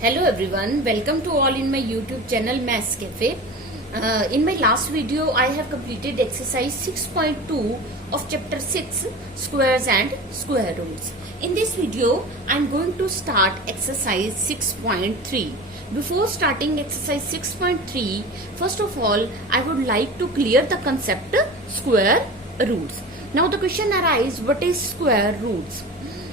Hello everyone, welcome to all in my YouTube channel Maths Cafe. In my last video I have completed exercise 6.2 of chapter 6 squares and square roots. In this video I am going to start exercise 6.3. Before starting exercise 6.3, first of all I would like to clear the concept square roots. Now the question arises, what is square roots?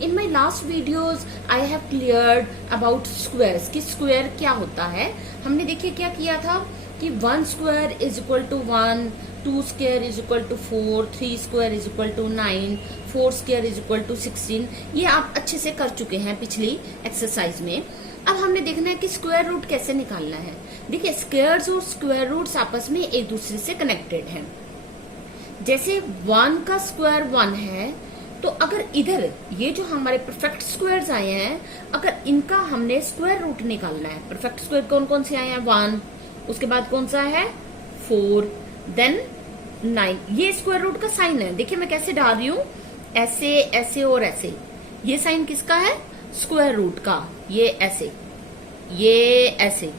In my last videos I have cleared about squares कि square क्या होता है. हमने देखिए क्या किया था कि 1 square is equal to 1, 2 square is equal to 4, 3 square is equal to 9, 4 square is equal to 16. ये आप अच्छे से कर चुके हैं पिछली एक्सरसाइज में. अब हमने देखना है कि स्क्वायर रूट कैसे निकालना है. देखिए स्क्वायर्स और स्क्वायर रूट्स आपस में एक दूसरे से कनेक्टेड हैं. जैसे 1 का स्क्वायर 1 है, तो अगर इधर ये जो हमारे परफेक्ट स्क्वायर्स आए हैं, अगर इनका हमने स्क्वायर रूट निकालना है, परफेक्ट स्क्वायर कौन कौन से आए हैं? 1, उसके बाद कौन सा है? 4, देन 9. ये स्क्वायर रूट का साइन है. देखिए मैं कैसे डाल रही हूं, ऐसे ऐसे और ऐसे. ये साइन किसका है? स्क्वायर रूट का. ये ऐसे, ये ऐसे.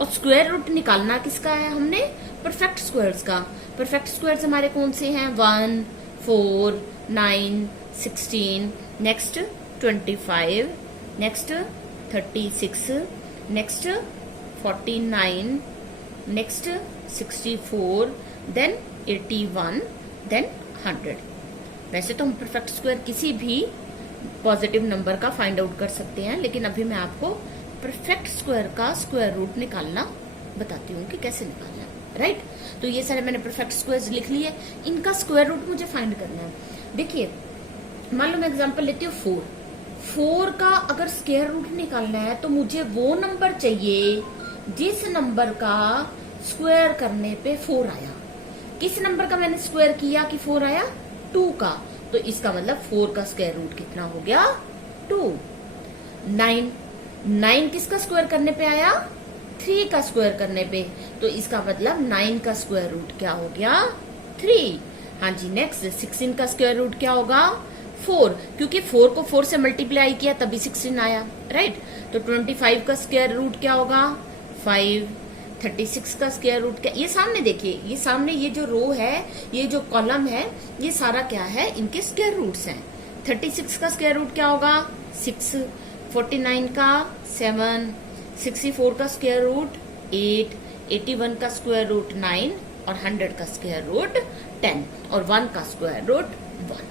और स्क्वायर रूट निकालना किसका है? हमने परफेक्ट स्क्वायर्स का. परफेक्ट स्क्वायर्स हमारे कौन से हैं? 1, 4, 9, 16, next 25, next 36, next 49, next 64, then 81, then 100. वैसे तो हम परफेक्ट स्क्वायर किसी भी पॉजिटिव नंबर का फाइंड आउट कर सकते हैं, लेकिन अभी मैं आपको परफेक्ट स्क्वायर का स्क्वायर रूट निकालना बताती हूँ कि कैसे निकालना है. राइट, तो ये सारे मैंने परफेक्ट स्क्वायर्स लिख लिए. इनका स्क्वायर रूट मुझे फाइंड करना है. देखिए मान लो मैं एग्जांपल लेती हूँ 4. 4 का अगर स्क्वायर रूट निकालना है तो मुझे वो नंबर चाहिए जिस नंबर का स्क्वायर करने पे 4 आया. किस नंबर का मैंने स्क्वायर किया कि 4 आया? 2 का. तो इसका मतलब 4 का स्क्वायर रूट कितना हो गया? 2. 9 किसका स्क्वायर करने पे आया? 3 का स्क्वायर करने पे. तो इसका मतलब 9 का स्क्वायर रूट क्या हो गया? 3. हाँ जी. नेक्स्ट 16 का स्क्वायर रूट क्या होगा? 4, क्योंकि 4 को 4 से मल्टीप्लाई किया तभी 16 आया. राइट, तो 25 का स्क्वायर रूट क्या होगा? 5. 36 का स्क्वायर रूट क्या? ये सामने देखिए, ये सामने ये जो रो है, ये जो कॉलम है, ये सारा क्या है? इनके स्क्वायर रूट्स हैं. 36 का स्क्वायर रूट क्या होगा? 6. 49 का 7. 64 का स्क्वायर रूट 8. 81 का स्क्वायर रूट 9 और 100 का स्क्वायर रूट 10 और 1 का स्क्वायर रूट 1.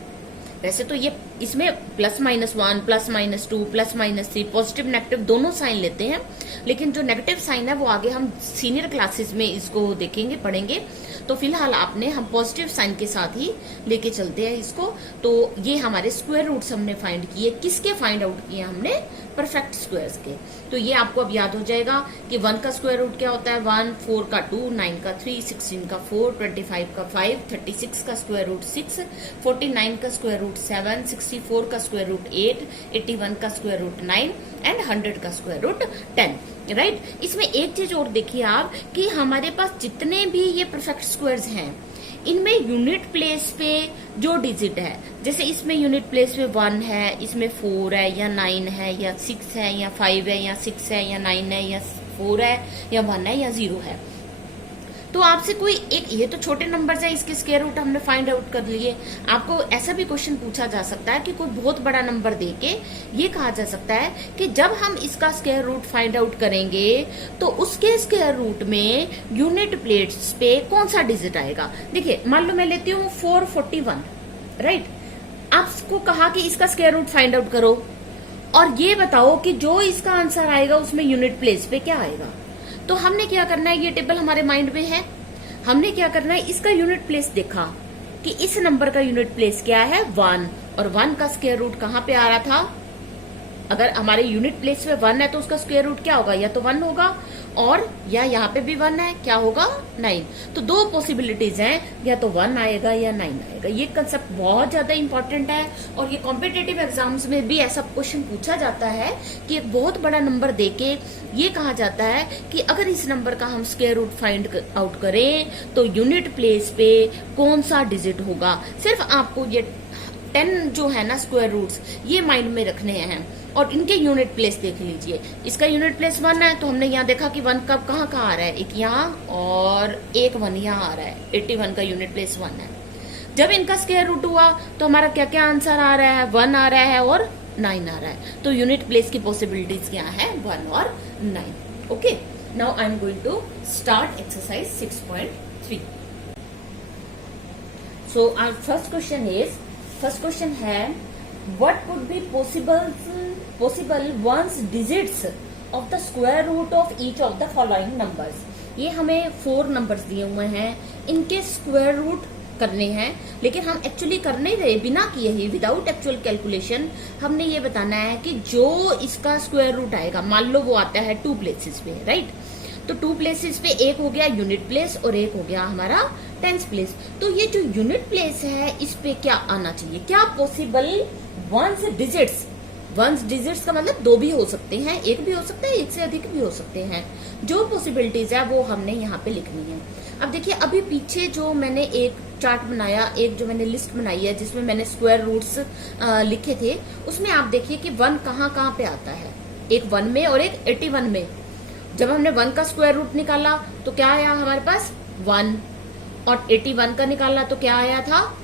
वैसे तो ये इसमें +-1, +-2, +-3 पॉजिटिव नेगेटिव दोनों साइन लेते हैं, लेकिन जो नेगेटिव साइन है वो आगे हम सीनियर क्लासेस में इसको देखेंगे, पढ़ेंगे. तो फिलहाल आपने हम पॉजिटिव साइन के साथ ही लेके चलते हैं इसको. तो ये हमारे स्क्वायर रूट्स हमने फाइंड किए. किसके फाइंड आउट किए हमने? परफेक्ट स्क्वायर्स के. तो ये आपको अब याद हो जाएगा कि 1 का स्क्वायर रूट क्या होता है? 1. 4 का 2, 9 का 3, 16 का 4, 25 का 5, 36 का स्क्वायर रूट 6, 49 का स्क्वायर रूट 7, 64 का स्क्वायर रूट 8, 81 का स्क्वायर रूट 9 एंड 100 का स्क्वायर रूट 10. राइट, इसमें एक चीज और देखिए आप कि हमारे पास जितने भी ये परफेक्ट स्क्वायर्स हैं, इनमें यूनिट प्लेस पे जो डिजिट है, जैसे इसमें यूनिट प्लेस पे 1 है, इसमें 4 है या 9 है या 6 है या 5 है या 6 है या 9 है या 4 है या 1 है या 0 है. तो आपसे कोई एक, ये तो छोटे नंबर्स है, इसके स्क्वायर रूट हमने फाइंड आउट कर लिए. आपको ऐसा भी क्वेश्चन पूछा जा सकता है कि कोई बहुत बड़ा नंबर देके ये कहा जा सकता है कि जब हम इसका स्क्वायर रूट फाइंड आउट करेंगे तो उसके स्क्वायर रूट में यूनिट प्लेट्स पे कौन सा डिजिट आएगा. देखिए मान लो मैं लेती हूँ 441. राइट, आपको कहा कि इसका स्क्वायर रूट फाइंड आउट करो और ये बताओ कि जो इसका आंसर आएगा उसमें यूनिट प्लेस पे क्या आएगा. तो हमने क्या करना है, ये टेबल हमारे माइंड में है, हमने क्या करना है, इसका यूनिट प्लेस देखा कि इस नंबर का यूनिट प्लेस क्या है? 1. और 1 का स्क्वायर रूट कहाँ पे आ रहा था? अगर हमारे यूनिट प्लेस पे 1 है तो उसका स्क्वायर रूट क्या होगा? या तो 1 होगा. और या यहाँ पे भी 1 है, क्या होगा 9। तो दो पॉसिबिलिटीज हैं, या तो 1 आएगा या 9 आएगा। ये कंसेप्ट बहुत ज्यादा इंपॉर्टेंट है और ये कॉम्पिटेटिव एग्जाम्स में भी ऐसा क्वेश्चन पूछा जाता है कि एक बहुत बड़ा नंबर देके ये कहा जाता है कि अगर इस नंबर का हम स्क्वायर रूट फाइंड आउट करें तो यूनिट प्लेस पे कौन सा डिजिट होगा। सिर्फ आपको ये 10 जो है ना स्क्वायर रूट्स, ये माइंड में रखने हैं और इनके यूनिट प्लेस देख लीजिए। इसका यूनिट प्लेस 1 है, तो हमने यहाँ देखा कि 1 कब कहाँ आ रहा है, एक यहाँ और एक 1 यहाँ आ रहा है। 81 का यूनिट प्लेस 1 है। जब इनका स्क्वायर रूट हुआ तो हमारा क्या क्या आंसर आ रहा है, 1 आ रहा है और 9 आ रहा है। तो यूनिट प्लेस की पॉसिबिलिटीज क्या है, 1 और 9। Okay, now I am going to start exercise 6.3। So our first question है what would be possible ones digits of the square root of each of the following numbers। ये हमें 4 numbers दिए हुए हैं, इनके स्क्वायर रूट करने हैं, लेकिन हम एक्चुअली कर नहीं रहे, बिना किए ही विदाउट एक्चुअल कैलकुलेशन हमने ये बताना है कि जो इसका स्क्वायर रूट आएगा, मान लो वो आता है 2 प्लेसेस पे, राइट। तो 2 प्लेसेस पे एक हो गया यूनिट प्लेस और एक हो गया हमारा टेंस प्लेस। तो ये जो यूनिट प्लेस है इस पे क्या आना चाहिए, क्या पॉसिबल वंस डिजिट्स का मतलब 2 भी हो सकते हैं, 1 भी हो सकता है, 1 से अधिक भी हो सकते हैं। जो पॉसिबिलिटीज है वो हमने यहाँ पे लिखनी है। अब देखिए, अभी पीछे जो मैंने एक चार्ट बनाया, एक जो मैंने लिस्ट बनाई है जिसमें मैंने स्क्वायर रूट्स लिखे थे, उसमें आप देखिए कि 1 कहाँ पे आता है, एक 1 में और एक 81 में। जब हमने 1 का स्क्वायर रूट निकाला तो क्या आया हमारे पास 1, और 81 का निकाला तो क्या आया था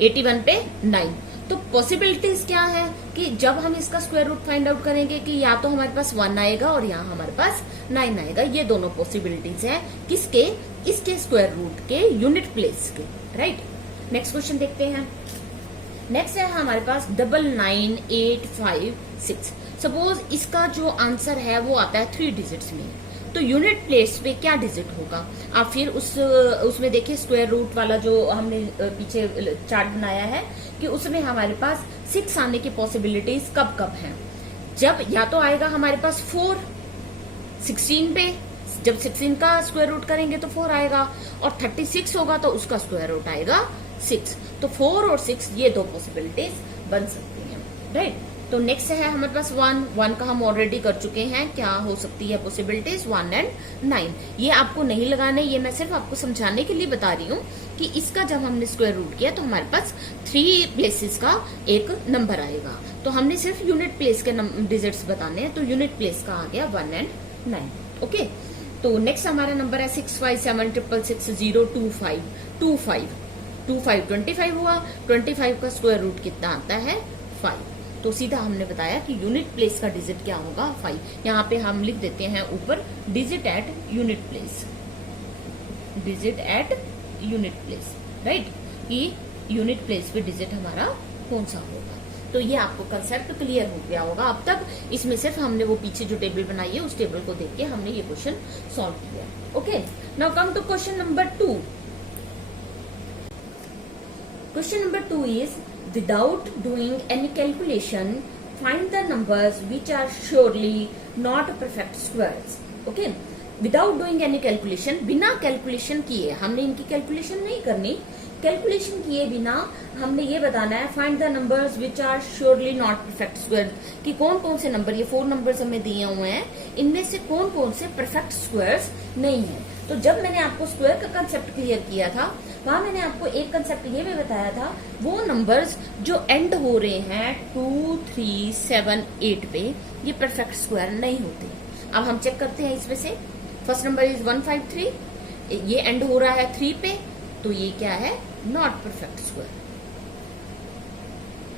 81 पे 9। तो पॉसिबिलिटीज क्या है कि जब हम इसका स्क्वायर रूट फाइंड आउट करेंगे कि या तो हमारे पास 1 आएगा और यहाँ हमारे पास 9 आएगा। ये दोनों पॉसिबिलिटीज हैं किसके, इसके स्क्वायर रूट के, यूनिट प्लेस के, राइट। नेक्स्ट क्वेश्चन देखते हैं। नेक्स्ट है हमारे पास 99856। सपोज इसका जो आंसर है वो आता है 3 डिजिट्स में, तो यूनिट प्लेस पे क्या डिजिट होगा। आप फिर उसमें देखिए स्क्वायर रूट वाला जो हमने पीछे चार्ट बनाया है कि उसमें हमारे पास 6 आने की पॉसिबिलिटीज कब कब हैं। जब या तो आएगा हमारे पास 4 16 पे, जब 16 का स्क्वायर रूट करेंगे तो 4 आएगा, और 36 होगा तो उसका स्क्वायर रूट आएगा 6। तो 4 और 6 ये 2 पॉसिबिलिटीज बन सकती हैं, राइट। तो नेक्स्ट है हमारे पास 1 का हम ऑलरेडी कर चुके हैं। क्या हो सकती है पॉसिबिलिटीज, 1 एंड 9। ये आपको नहीं लगाने, ये मैं सिर्फ आपको समझाने के लिए बता रही हूँ कि इसका जब हमने स्क्वायर रूट किया तो हमारे पास 3 प्लेसेस का एक नंबर आएगा। तो हमने सिर्फ यूनिट प्लेस के डिजिट्स बताने हैं, तो यूनिट प्लेस का आ गया 1 एंड 9। ओके, तो नेक्स्ट हमारा नंबर है 65766025 25 25 हुआ। 25 का स्क्वायर रूट कितना आता है 5। तो सीधा हमने बताया कि यूनिट प्लेस का डिजिट क्या होगा 5। यहाँ पे हम लिख देते हैं ऊपर digit at unit place, digit at unit place, right, कि यूनिट प्लेस पे डिजिट हमारा कौन सा होगा। तो ये आपको कंसेप्ट क्लियर हो गया होगा अब तक। इसमें सिर्फ हमने वो पीछे जो टेबल बनाई है उस टेबल को देख के हमने ये क्वेश्चन सॉल्व किया। Okay, now come to question number 2। Question number 2 is without doing any calculation find the numbers which are surely not perfect squares। okay, without doing any calculation, बिना कैलकुलेशन किए, हमने इनकी कैलकुलेशन नहीं करनी, calculation किए बिना हमने ये बताना है find the numbers which are surely not perfect square, कि कौन कौन से नंबर, ये 4 नंबर्स हमें दिए हुए हैं, इनमें से कौन कौन से परफेक्ट स्क्वायर्स नहीं है। तो जब मैंने आपको स्क्वायर का कंसेप्ट क्लियर किया था, वहां मैंने आपको एक कंसेप्ट ये भी बताया था, वो नंबर्स जो एंड हो रहे हैं 2 3 7 8 पे, ये परफेक्ट स्क्वायर नहीं होते। अब हम चेक करते हैं इसमें से। फर्स्ट नंबर इज 153, ये एंड हो रहा है 3 पे, तो ये क्या है, नॉट परफेक्ट स्क्वायर।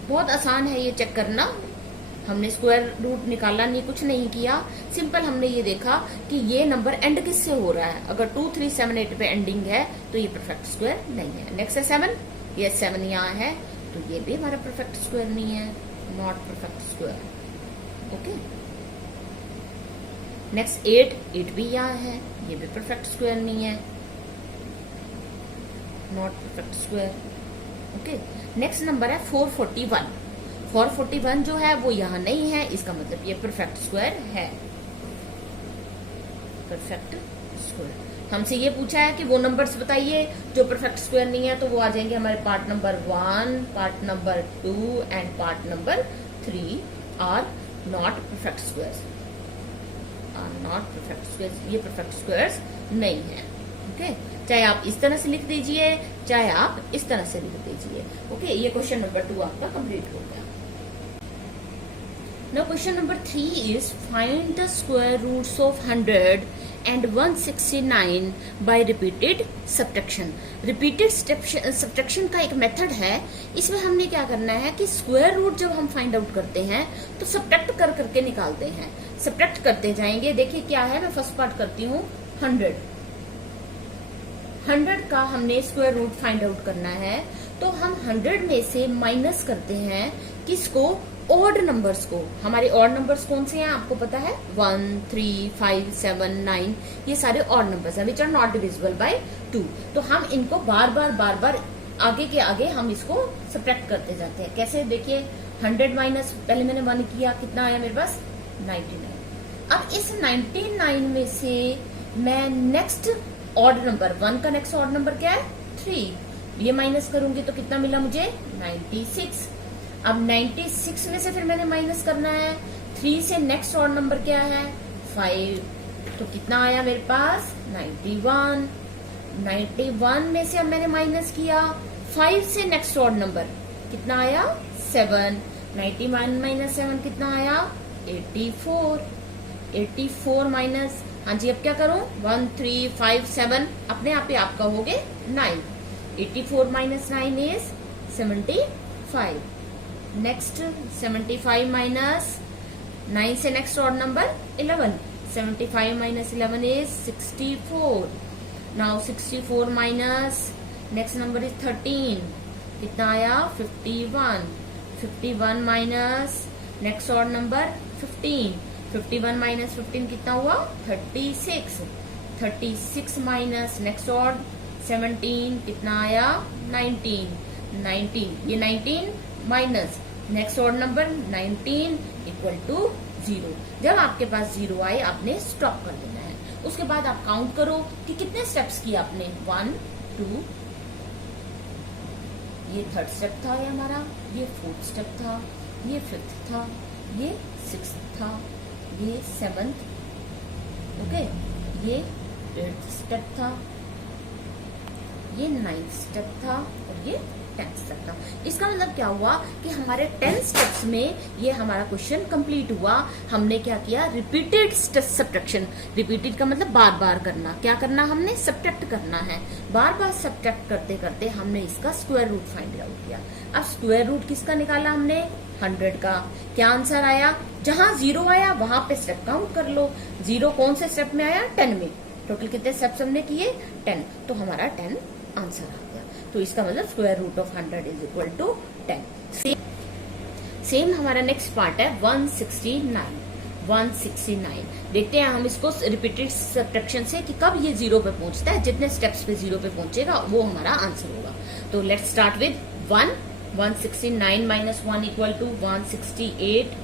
बहुत आसान है ये चेक करना, हमने स्क्वायर रूट निकाला नहीं, कुछ नहीं किया, सिंपल हमने ये देखा कि ये नंबर एंड किससे हो रहा है। अगर 2 3 7 8 पे एंडिंग है तो ये परफेक्ट स्क्वायर नहीं है। नेक्स्ट है 7, ये 7 यहाँ है, तो ये भी हमारा परफेक्ट स्क्वायर नहीं है, not perfect square. Okay, next 8 भी यहाँ है, ये भी परफेक्ट स्क्वायर नहीं है, not perfect square. Okay, next number है 441। 441 जो है वो यहाँ नहीं है, इसका मतलब ये परफेक्ट स्क्वायर है। Perfect square. हमसे ये पूछा है कि वो नंबर्स बताइए जो परफेक्ट स्क्वायर नहीं है, तो वो आ जाएंगे हमारे part number 1, part number 2 and part number 3 are not perfect squares, are not perfect squares, ये परफेक्ट स्क्वायर्स नहीं है। ओके, चाहे आप इस तरह से लिख दीजिए, चाहे आप इस तरह से लिख दीजिए। ओके, ये क्वेश्चन नंबर 2 आपका कंप्लीट हो गया। Now question number 3 is find the square roots of 100 and 169 by repeated subtraction। repeated subtraction का एक मेथड है। इसमें हमने क्या करना है कि स्क्वायर रूट जब हम फाइंड आउट करते हैं तो सब्ट्रैक्ट कर करके निकालते हैं, सब्ट्रैक्ट करते जाएंगे। देखिए क्या है, मैं फर्स्ट पार्ट करती हूँ। 100 का हमने स्क्वायर रूट फाइंड आउट करना है, तो हम 100 में से माइनस करते हैं किसको, ऑड नंबर्स को। हमारे ऑड नंबर्स कौन से हैं आपको पता है, 1, 3, 5, 7, 9, ये सारे ऑड नंबर्स हैं which are not divisible by 2। तो हम इनको बार बार आगे के आगे हम इसको सब्ट्रैक्ट करते जाते हैं। कैसे, देखिए 100 माइनस, पहले मैंने 1 किया, कितना आया मेरे पास 99। अब इस 99 में से मैं नेक्स्ट ऑड नंबर, 1 का नेक्स्ट ऑड नंबर क्या है 3, ये माइनस करूंगी तो कितना मिला मुझे 96। अब 96 में से फिर मैंने माइनस करना है 3 से नेक्स्ट ऑड नंबर क्या है 5, तो कितना आया मेरे पास 91। 91 में से अब मैंने माइनस किया 5 से नेक्स्ट ऑड नंबर कितना आया 7। 91 माइनस 7 कितना आया 84। 84 माइनस, हाँ जी अब क्या करूं 1, 3, 5, 7, अपने आप ही आप कहोगे 9। 84 माइनस 9 इज 75। नेक्स्ट 75 माइनस 9 से next odd number 11। 75 minus 11 is 64। Now 64 minus next number is 13, कितना आया 51। 51 minus next odd number 15। 51 minus 15 कितना हुआ 36। 36 माइनस नेक्स्ट ऑड 17 कितना आया 19। 19, ये 19 minus next odd number 19 equal to 0। जब आपके पास 0 आए आपने स्टॉप कर देना है। उसके बाद आप काउंट करो कि कितने स्टेप्स किए आपने, 1, 2, ये 3rd स्टेप था ये हमारा, ये 4th स्टेप था, ये 5th था, ये 6th था, ये 7th, ओके, ये 8th स्टेप था, ये 9th स्टेप था और ये 10th स्टेप था। इसका मतलब क्या हुआ कि हमारे 10 स्टेप्स में ये हमारा क्वेश्चन कंप्लीट हुआ। हमने क्या किया, रिपीटेड सब्ट्रैक्शन। रिपीटेड का मतलब बार बार करना। क्या करना, हमने सब्ट्रैक्ट करना है। बार बार सब्ट्रैक्ट करते करते हमने इसका स्क्वायर रूट फाइंड आउट किया। अब स्क्वायर रूट किसका निकाला हमने 100 का। क्या आंसर आया, जहां 0 आया वहां पे स्टेप काउंट कर लो। 0 कौन से स्टेप में आया 10 में। टोटल कितने स्टेप्स हमने किए 10, तो हमारा 10 आंसर आ गया। तो इसका मतलब square root of 100 is equal to 10। Same हमारा नेक्स्ट पार्ट है 169। 169 देखते हैं हम इसको रिपीटेड सब्ट्रैक्शन से कि कब ये 0 पे पहुंचता है। जितने स्टेप्स पे 0 पे पहुंचेगा वो हमारा आंसर होगा। तो let's start with 1। 169 minus 1 equal to 168।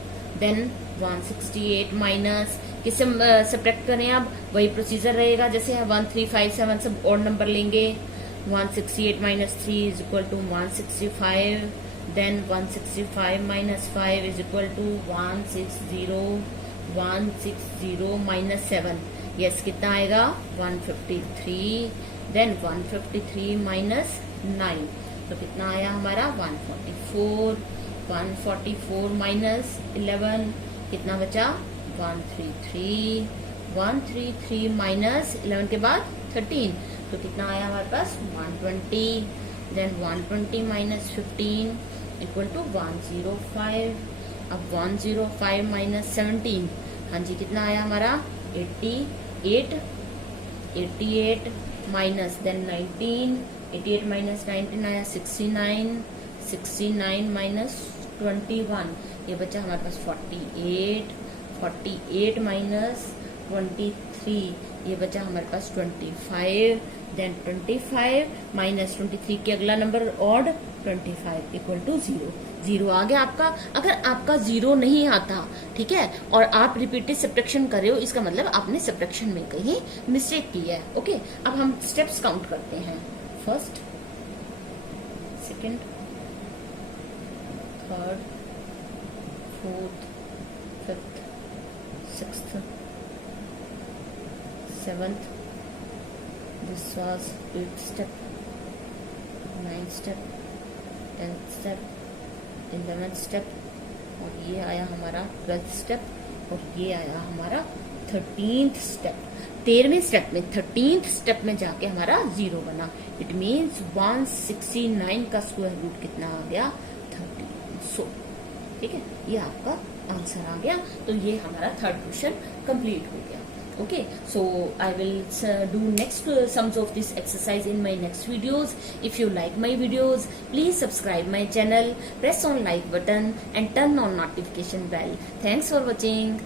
Then 168 minus किससे सब्ट्रैक्ट करें, अब वही प्रोसीजर रहेगा जैसे 1, 3, 5, 7 सब और नंबर लेंगे। 168 minus 3 is equal to 165। Then 165 minus 5 is equal to 160। 160 minus 7, yes कितना आएगा 153। देन 153 माइनस 9, तो कितना आया हमारा 144। 144 माइनस 11 कितना बचा 133। 133 माइनस 11 के बाद 13, तो कितना आया हमारे पास 120। Then 120 minus 15 equal to 105। अब 105 माइनस 17, हाँ जी कितना आया हमारा 88। 88 माइनस देन 19। 88 माइनस 19 आया 69। 69 माइनस 21, ये बचा हमारे पास 48। 48 माइनस 23, ये बचा हमारे पास 25, देन 25 माइनस 23 के अगला नंबर ऑड 25 इक्वल टू 0। 0 आ गया आपका। अगर आपका 0 नहीं आता, ठीक है, और आप रिपीटेड सब्ट्रैक्शन कर रहे हो, इसका मतलब आपने सब्ट्रैक्शन में कहीं मिस्टेक की है। ओके, अब हम स्टेप्स काउंट करते हैं। First, second, third, fourth, fifth, sixth, seventh, this was 8th step, 9th step, 10th step, 11th step, और ये आया हमारा 12th step, और ये आया हमारा 13th step। 13वें स्टेप में 13th स्टेप में जाके हमारा 0 बना। इट मीन्स 169 का स्क्वायर रूट कितना आ गया? 1300। ठीक है, ये आपका आंसर आ गया। तो ये हमारा थर्ड क्वेश्चन कंप्लीट हो गया। Okay, so I will do next sums of this exercise in my next videos. If you like my videos, please subscribe my channel, press on like button and turn on notification bell. Thanks for watching.